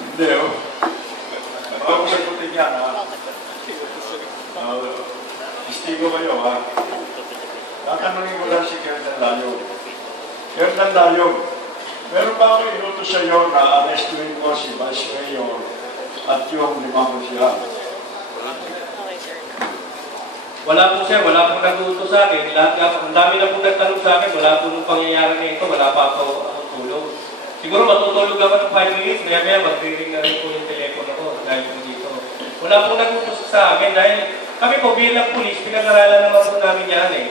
Hindi, oh. Bago sagutin yan, ha? Istigo kayo, ha? Tatanungin ko lang si Colonel Layog. Colonel Layog, meron ba ako inutos sa iyo na arrestuin ko si Vice Mayor at yung limang siya? Wala po sir, wala po nag-uutos sa akin. Ang dami na po nagtanong sa akin, wala po nung pangyayari na ito, wala pa ako tulog. Siguro matutulog ako ng 5 minutes, maya magre-ring na rin po yung telepono ko dahil po dito. Wala po nag-uutos sa akin dahil kami po bilang pulis, pinag-aralan naman po namin yan eh.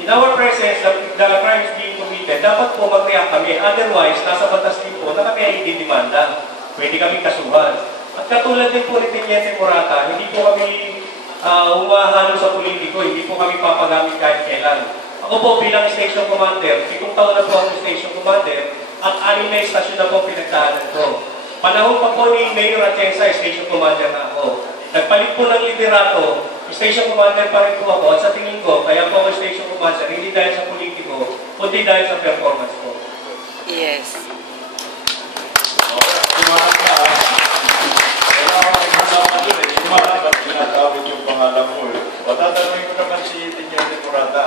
In our presence, the crime is being committed, dapat po mag-react kami. Otherwise, nasa batas din po na kami ay didimanda. Pwede kami kasuhan. At katulad din po ni Teniente Morata, hindi po kami humahalo sa politiko, hindi po kami papagamit kahit kailan. Ako po bilang station commander, 7 taon na po ako station commander, at 6 na estasyon na po pinagdaanan ko. Panahon pa po ni Mayor Atienza, station commander na ako. Nagpalit po ng liderato, station commander pa rin po ako, at sa tingin ko, kaya po ako station commander, hindi dahil sa politiko, kundi dahil sa performance ko. Yes. Sumahan ka, ha? Wala akong kasama doon, eh. Sumahan ka, pinatawid yung pangalan mo, eh. O tatanungin ko naman si Teniente Morata.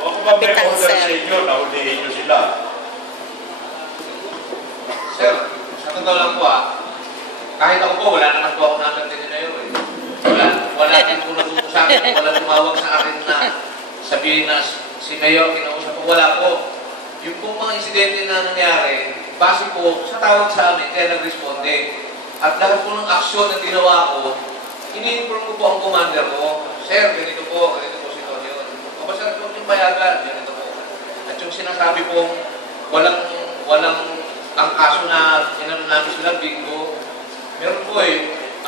O ako ba may order sa inyo na hulihin nyo sila? Sir, sa totoo lang po kahit ako po, wala naman po ako nakantin na yun. Wala din po natuto sa akin, wala tumawag sa akin na sabihin na si Mayor, kinausap ko, wala po. Yung po mga insidente na nangyari, base po sa tawag sa amin, kaya nag-responde. At lahat po ng aksyon na ginawa ko, ini-inform ko po ang commander ko, Sir, ganito po sitwasyon. Kapasarap po yung bayagan, ganito po. At yung sinasabi pong walang ang kaso na inano namin sila, bingo, meron po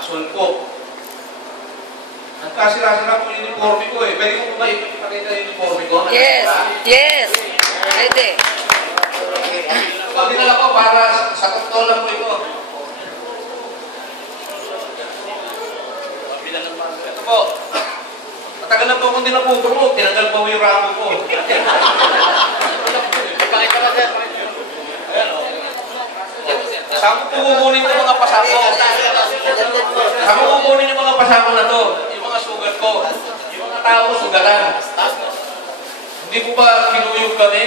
asol po. Nagkasira-sira po yung uniforme ko eh. Pwede ko po ba ipakita yung uniforme ko? Yes, yes. Pwede. Pag dinala ko para sa totoo lang po ito. Ito po. Matagal na po akong dinapupuro. Tinanggal po yung ramo ko. Saan ko kukunin yung mga pasako? Saan ko kukunin yung mga pasako na to? Yung mga sugat ko. Yung mga tao ko sugatan. Hindi po ba kinuyog kami?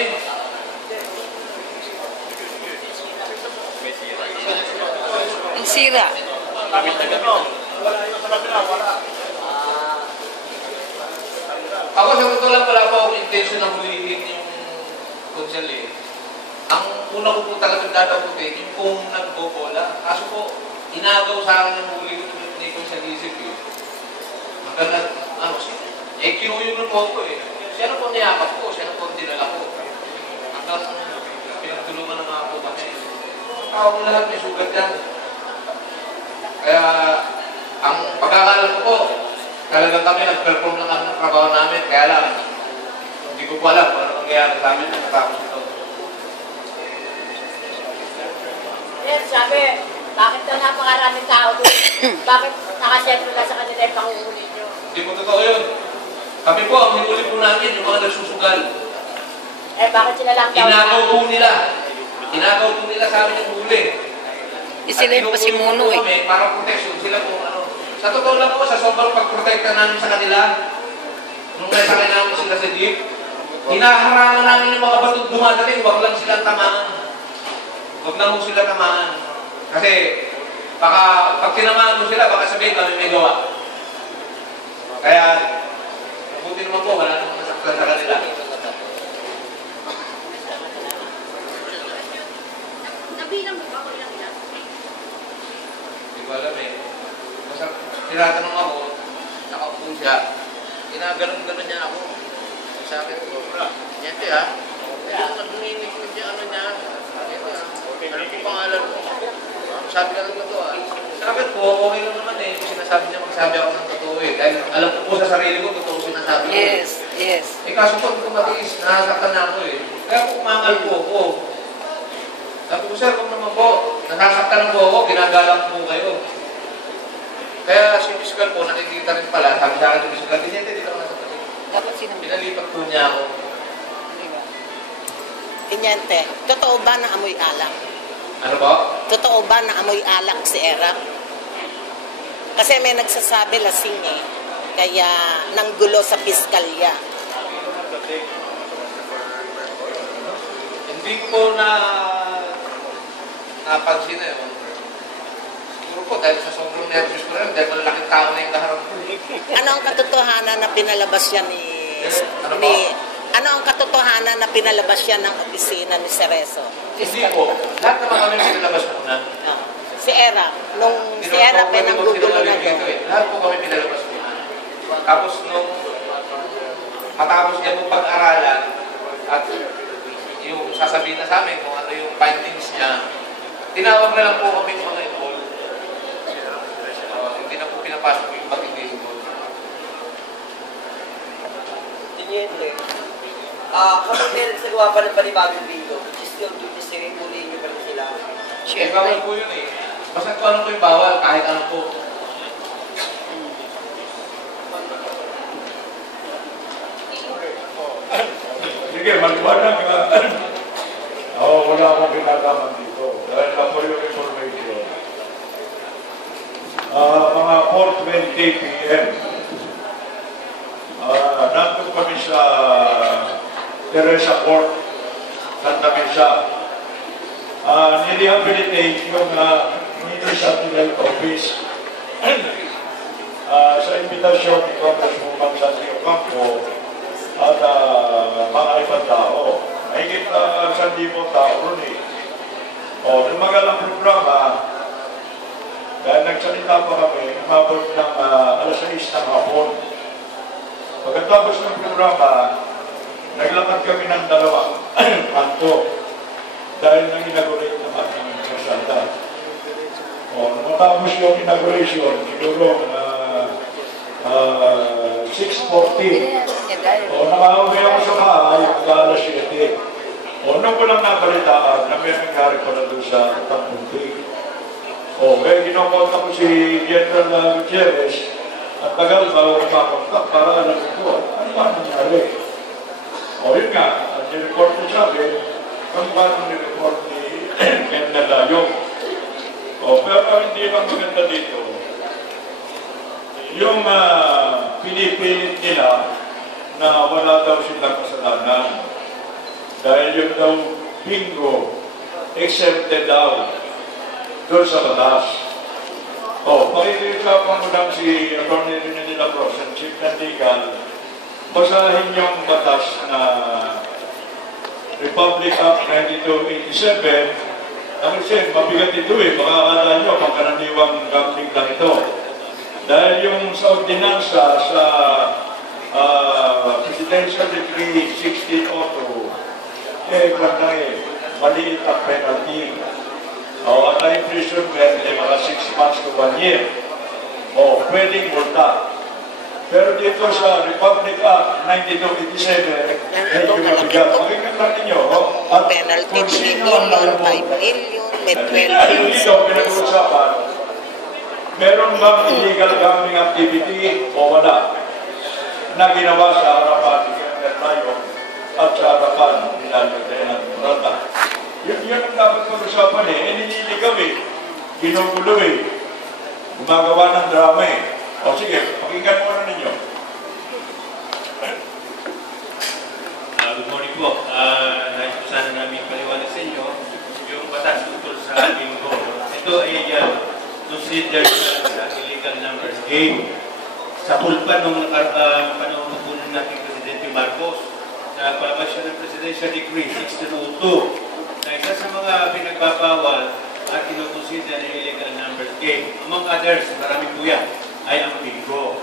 Ang sira. Ako sa totoo lang wala pa akong intention na hulihin yung konsel. Ang una ko po talagang dadaputin, yung kung nagbobola. Kaso po, inagaw sa akin ng huli ko ni Konsel Isip eh. Maganda, kinuyog na po ako eh. Siya na po niyakap ko, siya na po dinala ko. Hanggang pinagtulungan ng mga po kami. Ang tao ko lahat may sugat yan. Kaya, ang pagkakalan ko po, talagang kami nag-perform lang kami ng trabaho namin. Kaya lang, hindi ko po alam kung ano nangyayari sa amin nakatapos ito. Yes, sabi, bakit daw napakaraming tao doon? Bakit nakasentro ka sa kanila yung panguhuli nyo? Hindi po totoo yun. Kami po, ang hinuli po namin, yung mga nagsusugal. Eh, bakit sila lang daw? Inagaw po nila. Inagaw po nila sa amin yung huli. Sila yung pasimuno eh. Kami, para protection, sila po Sa totoo lang po, sa sobrang pag-protecta namin sa kanila, nung may sakay namin sila sa jeep, hinaharangan namin yung mga batong dumadating, huwag lang silang tamaan. Huwag lang mo sila tamaan. Kasi, baka, pag tinamaan mo sila, baka sabihin kami may gawa. Kaya, mabuti naman po, wala namang nasaktan sa kanila. Nabilang mo ba kung ilang ilang? Hindi ko alam eh. Basta, tinatanong ako, nakaupo siya, ginaganon-ganon niya ako. Sa akin, Nyente ha, kaya nag-uminig niya ano niya, ito ha, ano po pangalan mo? Sabi ka lang totoo ha. Sa akin po, okay lang naman eh, sinasabi niya magsabi ako ng totoo eh. Dahil alam ko po sa sarili ko, totoo sinasabi ko. Yes, yes. Eh kaso pag kumatiis, nasasaktan na ako eh. Kaya po kumangal po ako. Sabi ko, sir, kung naman po, nasasaktan po ako, ginagalang po kayo. Kaya si Piskal po, nakikita rin pala, sabi sa akin si Piskal, hindi ako nasasaktan. Dapat sinabi. Pinalipat po niya ako. Inyente, totoo ba na amoy alak? Ano po? Totoo ba na amoy alak si Era? Kasi may nagsasabi lasing eh. Kaya nanggulo sa piskalya. Hindi ko po napansin eh. Siguro po dahil sa sobrang nervous ko rin, dahil malaking tao na yung kaharap ko. Ano ang katotohanan na pinalabas siya ano ang katotohanan na pinalabas siya ng opisina ni Cerezo? Hindi po. Lahat naman kami pinalabas muna. Si Era, nung si Era pinanggugulo na doon. Lahat po kami pinalabas muna. Tapos nung matapos niya po pag-aralan at yung sasabihin na sa amin kung ano yung findings niya, tinawag na lang po kami mga involved. Hindi na po pinapasok yung pag hindi involved. Tiniente, kapag may nagsagawa pa ng panibagong video, which is still to this day, muli nyo pa rin sila. Eh, bawal po yun eh. Basta kung ano po yung bawal, kahit ano po. Sige, maliwanag ka. Wala akong ginagaman dito. Dahil na po yung information. Mga 4:20 p.m. Nandun kami sa Teresa Court, Santa Mesa. Nirehabilitate yung Ministerial Office sa imbitasyon ni Congresswoman Sandy Ocampo at mga ibang tao. Mahigit na 1,000 tao ron eh. Tumagal ang programa dahil nagsalita pa kami, umabot ng alas 6 ng hapon. Pagkatapos ng programa, naglakad kami ng 2 kanto dahil nang inaugurate naman ng kasalda. Matapos yung inauguration, siguro 6:40. Nakauwi ako sa bahay, alas 7. Nung ko lang nabalitaan na may nangyari pala doon sa Tampunti. Kaya ginakontak ko si General Gutierrez at tagal ba umakontak para alam ko ano ba nangyari. Yun nga, nireport ko sa akin kung paano nireport ni General Layong. Pero hindi lang maganda dito. Yung pinipilit nila na wala daw silang kasalanan dahil yung daw bingo exempted daw doon sa batas. Pakikikapan mo lang si Atty. Rene de la Cruz and Chief ng Legal, basahin yung batas na Republic Act 9287. Kasi mabigat ito eh, baka akala nyo pangkaraniwang gambling lang ito. Dahil yung sa ordinansa sa Presidential Decree 1602, maliit ang penalty. At ang imprisonment ay mga 6 months to 1 year. Pwedeng multa. Pero dito sa Republic Act 9287, medyo mabigat. Pakinggan lang ninyo. Penalty 3 million, 5 million, may 12 million. Dito, pinag-uusapan, meron bang illegal gambling activity o wala na ginawa sa harapan ni General Layong at sa harapan ni Lieutenant Murata? Yun ang dapat pag-usapan eh. Nililigaw eh. Ginugulo eh. Gumagawa ng drama eh. Sige, pakinggan mo na ninyo. Good morning po. Nais po sana namin paliwanag sa inyo yung batas tungkol sa bingo. Ito ay considered sa illegal numbers game. Sa pulpa nung panahon po natin Presidente Marcos, sa palabas siya ng Presidential Decree 1602, na isa sa mga pinagbabawal at kinukonsider na illegal numbers game. Among others, marami po yan, ay ang bingo.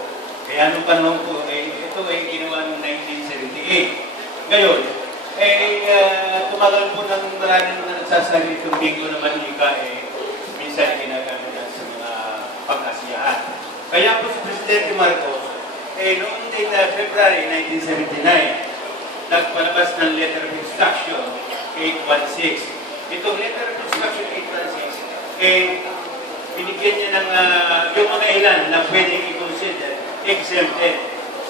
Kaya nung panahon po, ito ay ginawa noong 1978. Ngayon, tumagal po ng maraming na nagsasalit itong bingo na manika, minsan ginagamit na sa mga pag-asiyahan. Kaya po si Presidente Marcos, noong February 1979, nagpalabas ng letter of instruction 816. Itong letter of instruction 816, binigyan niya ng yung mga ilan na pwedeng i-consider exempted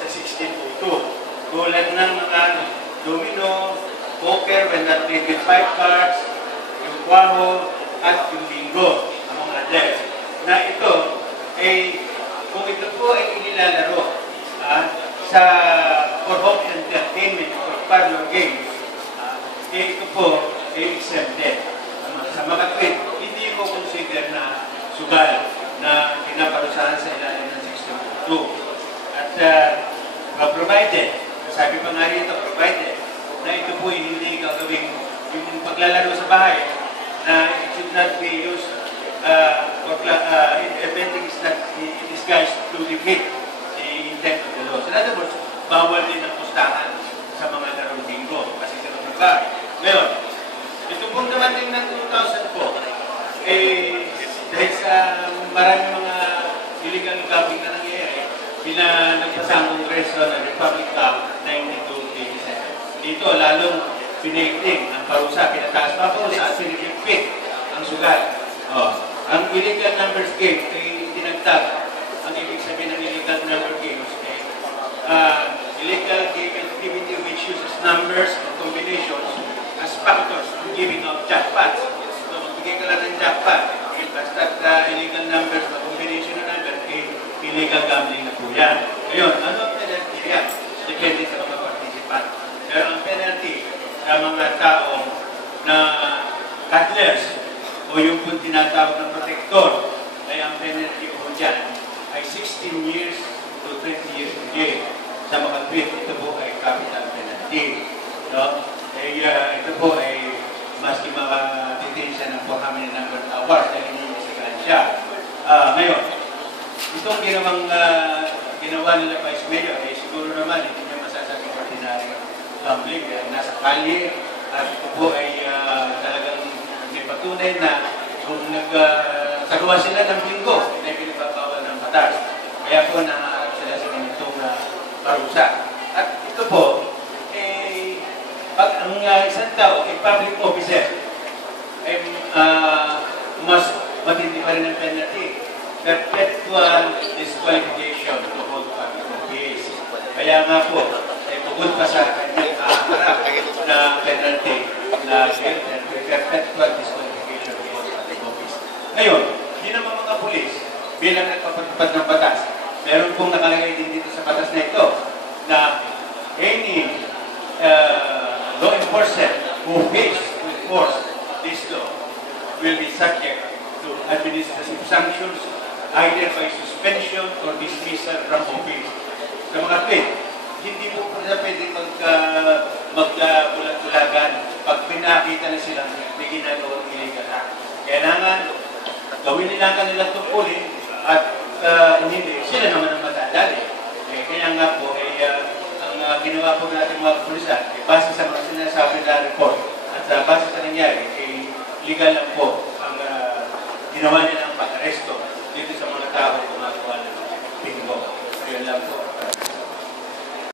sa 1602. Tulad ng mga domino, poker when not played with 5 cards, yung kwaho, at yung bingo, among others. Na ito, kung ito po ay inilalaro sa for home entertainment or parlor games, ito po ay exempted. Sa mga tweet, hindi ko consider na sugal na pinaparusahan sa ilalim ng 16.2. At provided, sabi pa nga rito, provided na ito po hindi gagawing yung paglalaro sa bahay na it should not be used everything is not disguised to defeat the intent of the law. So, in other words, bawal din ang pustahan sa mga larong bingo kasi sa mga bahay. Ngayon, ito pong dumating ng 2004, dahil sa maraming mga illegal gambling na nangyayari, nagpasa ang Kongreso ng Republic Act 9287. Dito, lalong pinigting ang parusa, pinataas pa parusa at pinigpit ang sugal. Ang illegal numbers game ay tinagtag. Ang ibig sabihin ng illegal number games ay illegal game activity which uses numbers and combinations as factors in giving out jackpots. So, magbigay ka lang ng jackpot. Basta illegal numbers o combination ng numbers, illegal gambling na po yan. Ngayon, ano ang penalty yan? Depende sa mga participant. Pero ang penalty sa mga taong na cutlers o yung kung tinatawag ng protector ay ang penalty po dyan ay 16 years to 20 years in jail. Sa mga tweet, ito po ay capital penalty. No? Ito po ay maski makatitin siya ng 400 number of hours dahil iniimbestigahan siya. Ngayon, itong ginawa nila Vice Mayor, siguro naman hindi niya masasabing ordinary gambling dahil nasa kalye at ito po ay talagang may patunay na kung nagsagawa sila ng bingo, na pinababawal ng batas. Kaya po nangarap sila sa ganitong parusa. At ito po, pag ang isang tao ay public officer, ay mas matindi pa rin ang penalty. Perpetual disqualification to hold public office. Kaya nga po, ay bukod pa sa kanyang harap na penalty na perpetual disqualification to hold public office. Ngayon, hindi naman mga pulis, bilang nagpapatupad ng batas, meron pong nakalagay din dito sa batas na ito na any law enforcer who fails to enforce this law will be subject to administrative sanctions either by suspension or dismissal from office. Sa mga tweet, hindi po na pwede magbulag-bulagan pag pinakita na silang may ginagawang illegal act. Kailangan gawin nila ang kanilang tungkulin at hindi, sila naman ang matadali. Kaya nga po, ang ginawa po natin mga pulisan, base sa mga sinasabi na report at base sa nangyari, legal lang po ang ginawa nila ng pag-aresto dito sa mga tao gumagawa ng bingo. Yun lang po.